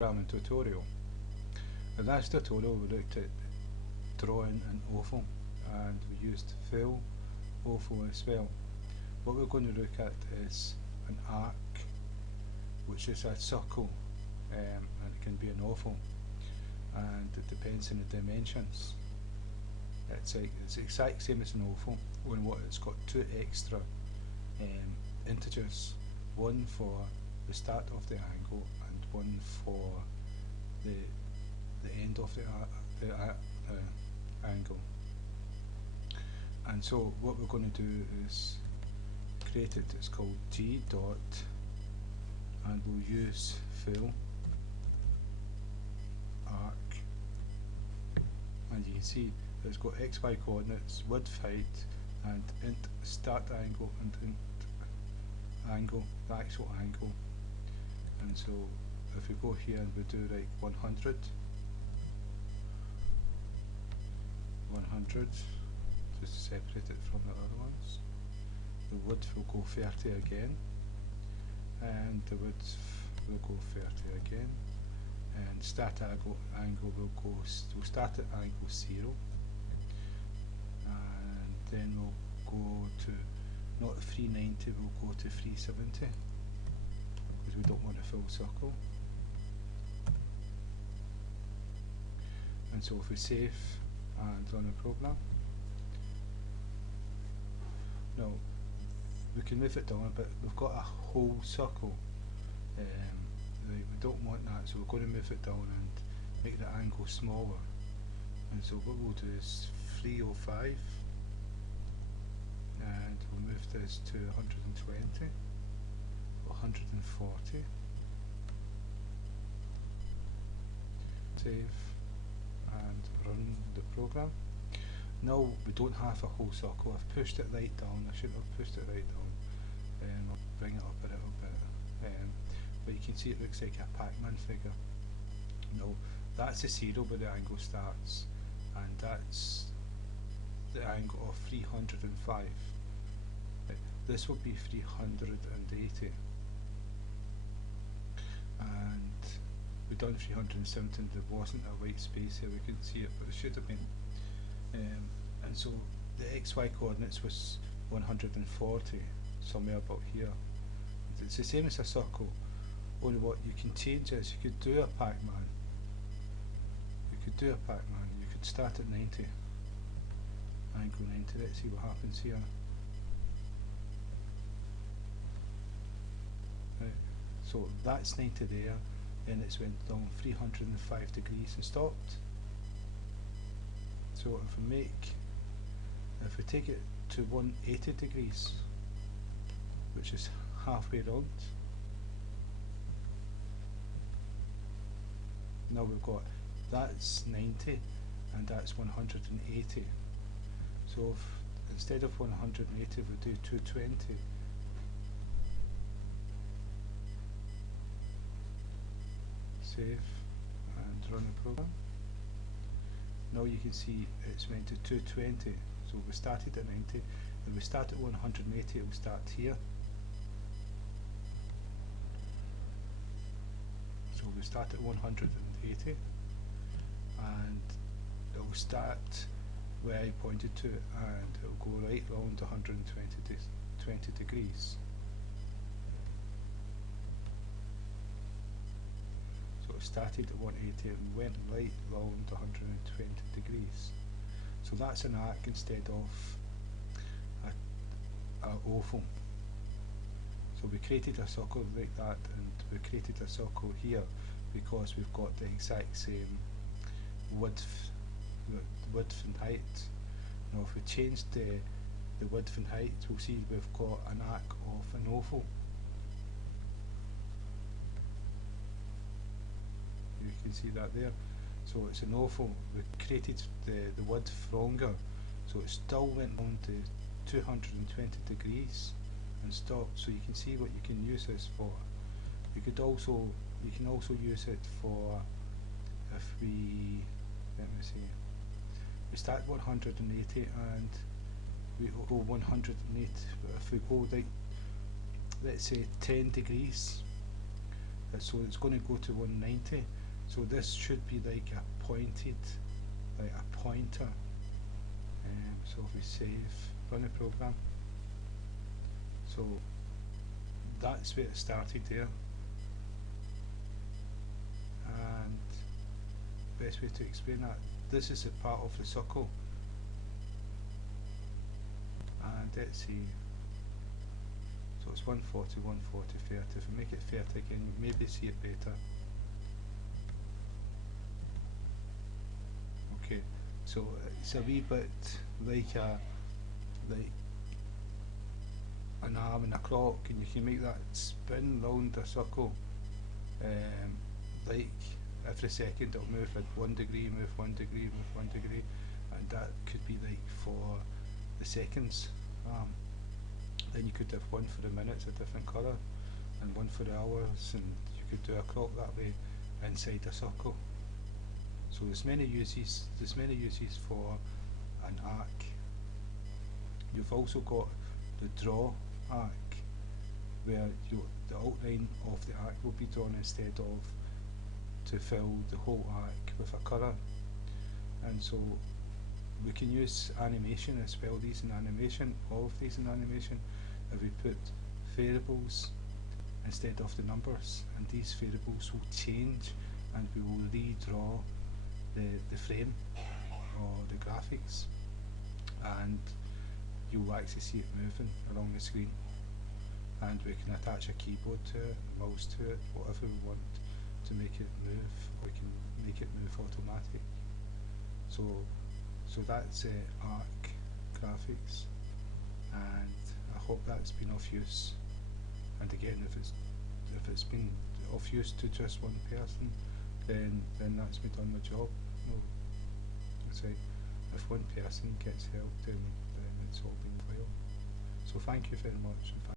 programming tutorial. In this tutorial we looked at drawing an oval and we used fill oval as well. What we're going to look at is an arc, which is a circle, and it can be an oval, and it depends on the dimensions. It's the exact same as an oval, only what it's got two extra integers, one for the start of the angle and one for the end of the angle. And so what we're going to do is create it. It's called G dot, and we'll use fill arc, and you can see it's got XY coordinates, width, height, and int start angle and int angle, the actual angle. And so if we go here and we do like 100, just to separate it from the other ones, the width will go 30 again, and the width will go 30 again, and start angle will start at angle 0, and then we'll go to not 390, we'll go to 370 because we don't want a full circle. And so if we save and run a program, now we can move it down, but we've got a whole circle. We don't want that, so we're going to move it down and make the angle smaller. And so what we'll do is 305, and we'll move this to 120, 140, save and run the program. Now we don't have a whole circle. I've pushed it right down. I shouldn't have pushed it right down. I'll bring it up a little bit, but you can see it looks like a Pac-Man figure. No, that's the 0 where the angle starts, and that's the angle of 305. This will be 380, and we've done 370. There wasn't a white space here, we couldn't see it, but it should have been. And so the XY coordinates was 140, somewhere about here. It's the same as a circle, only what you can change is you could do a Pac-Man. You could start at 90, angle 90. Let's see what happens here. Right. So that's 90 there, and it's went down 305 degrees and stopped. So if we take it to 180 degrees, which is halfway round, now we've got that's 90 and that's 180. So if instead of 180 we do 220, save and run the program. Now you can see it's went to 220. So we started at 90, and we start at 180, it will start here. So we start at 180, and it will start where I pointed to, and it will go right round 120 degrees. So it started at 180 and went right round 120 degrees. So that's an arc instead of a oval. So we created a circle like that, and we created a circle here because we've got the exact same width and height. Now if we change the width and height, we'll see we've got an arc of an oval. You can see that there. So it's an oval. We created the width longer, so it still went on to 220 degrees and stopped. So you can see what you can use this for. You can also use it for, if we, let me see, we start 180 and we go 108. But if we go like, let's say 10 degrees, so it's going to go to 190. So this should be like a pointed, like a pointer. So if we save, run the program. So that's where it started there. And best way to explain that, this is a part of the circle. And let's see, so it's 140, 140, 30. If we make it 30 again, maybe see it better. Okay, so it's a wee bit like an arm and a clock, and you can make that spin round a circle. Like every second it'll move at 1 degree, move 1 degree, move 1 degree, and that could be like for the seconds. Then you could have one for the minutes, a different colour, and one for the hours, and you could do a clock that way inside a circle. So there's many uses for an arc. You've also got the draw arc, where the outline of the arc will be drawn instead of to fill the whole arc with a colour. And so we can use animation as well, these in animation, if we put variables instead of the numbers, and these variables will change and we will redraw the frame or the graphics, and you will actually see it moving along the screen. And we can attach a keyboard to it, a mouse to it, whatever we want to make it move. We can make it move automatic. So that's arc graphics, and I hope that's been of use. And again, if it's been of use to just one person, then that's me done my job. No, that's right. If one person gets help, then it's all been well. So thank you very much.